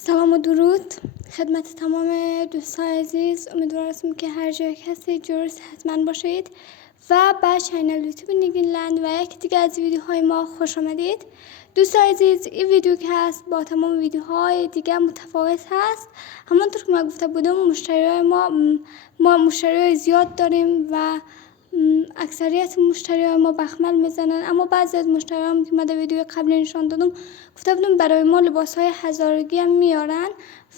سلام و درود خدمت تمام دوستان عزیز. امیدوارم که هر جای هستید جورس حتما باشید و به چینل یوتیوب نیگین لند و یک دیگه از ویدیوهای ما خوش آمدید. دوستان عزیز، این ویدیو که هست با تمام ویدیوهای دیگه متفاوت هست. همونطور که من گفته بودم مشتریای ما مشتریای زیاد داریم و اکثریت مشتریای ما بخمل میزنن، اما بعضی از مشتریام که من در ویدیو قبلی نشان دادم گفته بودم برای ما لباسهای هزارگی هم میارن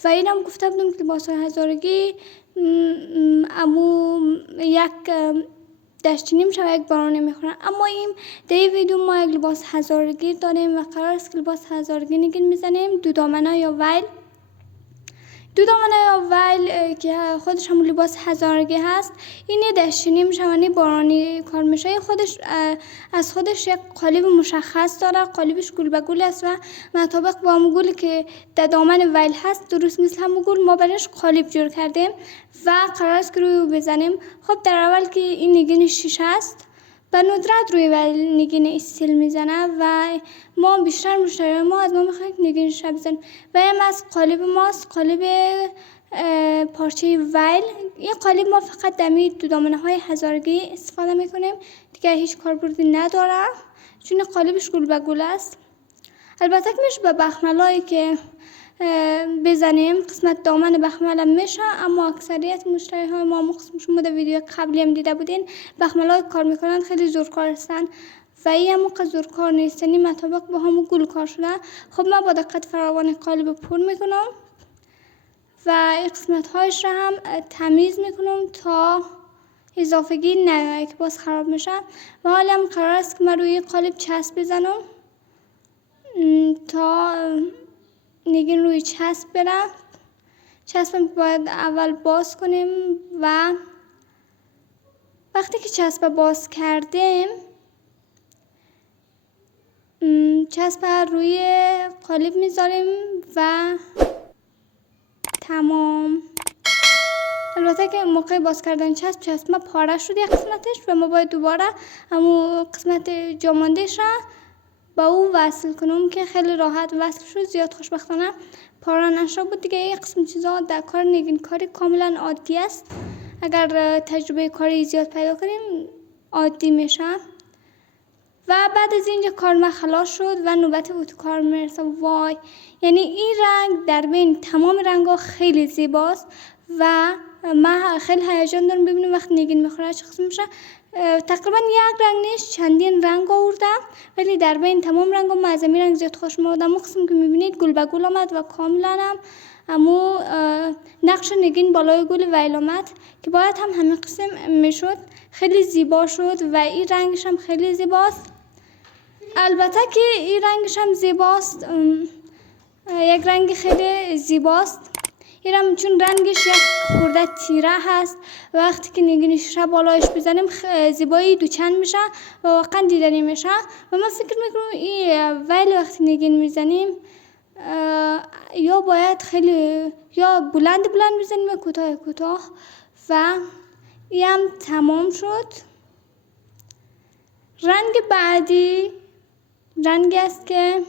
و اینم گفته بودم که لباسهای هزارگی امو یک دشتی نیم شو یک بارانه میخورن. اما در این ویدیو ما یک لباس هزارگی داریم و قرار است که لباس هزارگی نگین میزنیم. دو دامنه یا ویل که خودش هم لباس هزارگی هست. این دشتی نیم شوانی بارانی کار میشه. خودش از خودش یک قالب مشخص داره، قالبش گل به گل است و مطابق با هم گل که در دامن ویل هست درست مثل هم گل ما برش قالب جور کردیم و قرار است که روی بزنیم. خب در اول که این نگین شیشه است به ندرت روی ویل نگین استیل میزنه و ما بیشتر مشتری ما از ما میخوایم نگین شیشه بزنیم و هم از قالب ماست، قالب پارچه ویل. این قالب ما فقط دمی دو دامنه های هزارگی استفاده میکنیم، دیگه هیچ کاربردی نداره چون قالبش گل به گل است. البته که میشه به بخملایی که بزنیم قسمت دامن بخمل هم میشه، اما اکثریت مشتری های ما مخصوص شما در ویدیو قبلی هم دیده بودین بخملای کار میکنن خیلی زورکار هستن و این هم موقع زورکار نیست، یعنی مطابق با همون گل کار شده. خب من با دقت فراوان قالب پر میکنم و این قسمت هایش را هم تمیز میکنم تا اضافگی نیاید که باز خراب میشه. و حالا هم قرار است که من روی قالب چسب بزنم تا نگین روی چسب بره. چسبم باید اول باز کنیم و وقتی که چسب باز کردیم چسب روی قالب میذاریم و تمام. البته که موقع باز کردن چسب ما پاره شد یک قسمتش و ما باید دوباره همون قسمت جاماندهش را با او وصل کنم که خیلی راحت وصل شد، زیاد خوشبختانه پاره نشد بود. دیگه این قسم چیزا در کار نگین کاری کاملا عادی است، اگر تجربه کاری زیاد پیدا کنیم عادی میشه. و بعد از اینجا کار ما خلاص شد و نوبت اوتو کار میرسه. وای، یعنی این رنگ در بین تمام رنگا خیلی زیباست و من خیلی هیجان دارم ببینم وقتی نگین میخوره چه قسم میشه. تقریبا یک رنگ نیست چندین رنگ آورده، ولی در بین تمام رنگا من از این رنگ زیاد خوشم اومد. اون قسم که میبینید گل به گل آمد و کاملا هم امو نقش نگین بالای گل ویل آمد که باید هم همین قسم میشد. خیلی زیبا شد و این رنگش هم خیلی زیباست. البته که این رنگش هم زیباست، یک رنگ خیلی زیباست. اینم چون رنگش یک خورده تیره هست و وقتی که نگینش را بالایش بزنیم زیبایی دوچند میشه و واقعا دیدنی میشه. و من فکر میکنم این ویل وقتی نگین میزنیم یا باید خیلی یا بلند بزنیم یا کوتاه و این هم تمام شد. رنگ بعدی رنگی است که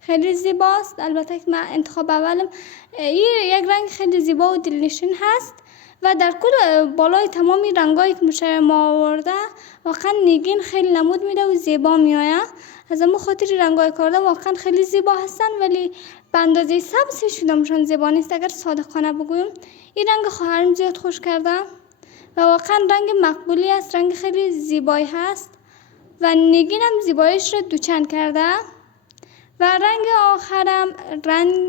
خیلی زیباست. البته که من انتخاب اولم این یک رنگ خیلی زیبا و دلنشین هست و در کل بالای تمامی رنگایی که مشتری ما آورده واقعا نگین خیلی نمود میده و زیبا میآید. از اون خاطر رنگای کارده واقعا خیلی زیبا هستن، ولی به اندازه سبز شدمشان زیبا نیست. اگر صادقانه بگویم این رنگ خواهرم زیاد خوش کرده و واقعا رنگ مقبولی است، رنگ خیلی زیبایی هست و نگین هم زیباییش رو دوچند کرده. و رنگ آخرم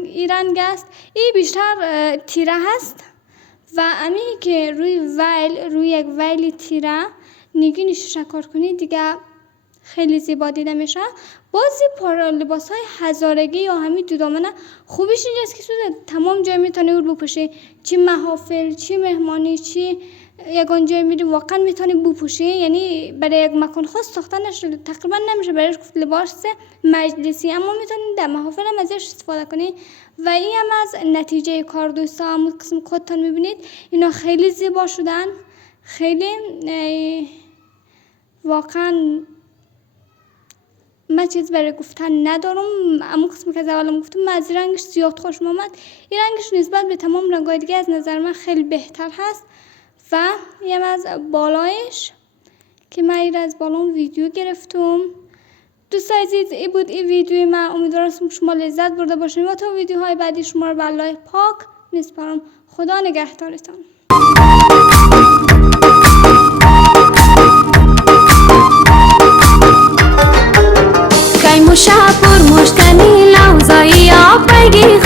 این رنگ است. این بیشتر تیره هست و امی که روی یک ویل تیره نگینش شکار کنید دیگه خیلی زیبا دیده میشه. بازی لباس های هزارگی یا همین دو دامنه خوبیش اینجاست که تمام جای میتونی اون بپوشی، چی محافل چی مهمانی چی یگان جای میری واقعا میتونی بپوشی. یعنی برای یک مکان خاص ساخته نشده، تقریبا نمیشه برایش گفت لباس مجلسی، اما میتونی در محافل هم ازش استفاده کنی و این هم از نتیجه کار. دوستا همون قسم خودتان میبینید اینا خیلی زیبا شدن، خیلی واقعا من چیز برای گفتن ندارم. اما قسمی که از اولم گفتم من از رنگش زیاد خوشم آمد. این رنگش نسبت به تمام رنگ‌های دیگه از نظر من خیلی بهتر هست. و یه از بالایش که من این از بالام ویدیو گرفتم. دوستان عزیز این بود این ویدیوی من. امیدوارم شما لذت برده باشین و تا ویدیوهای بعدی شما رو به الله پاک میسپارم. خدا نگهدارتان. مشاپور مشتنی لوزایی آب بگی